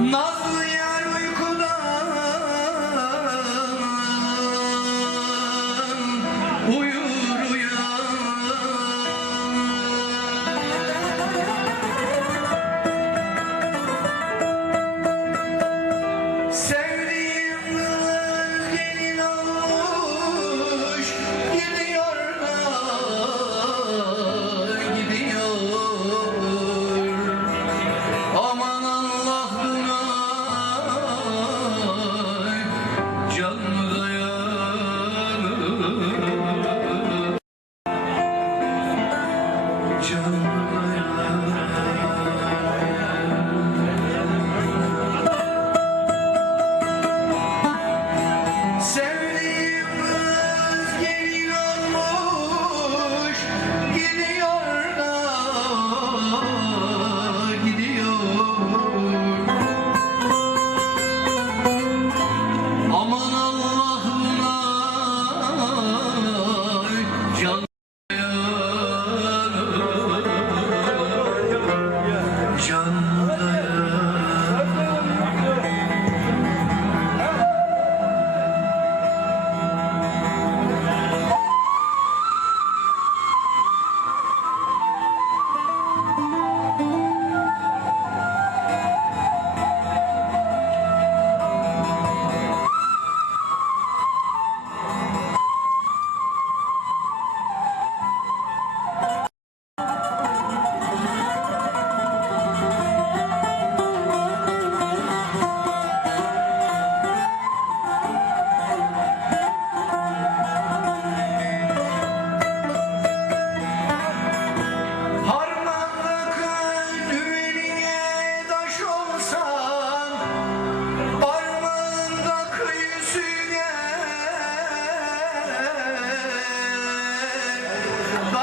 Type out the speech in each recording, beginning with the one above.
Not Show. John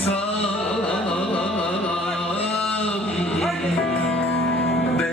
sun.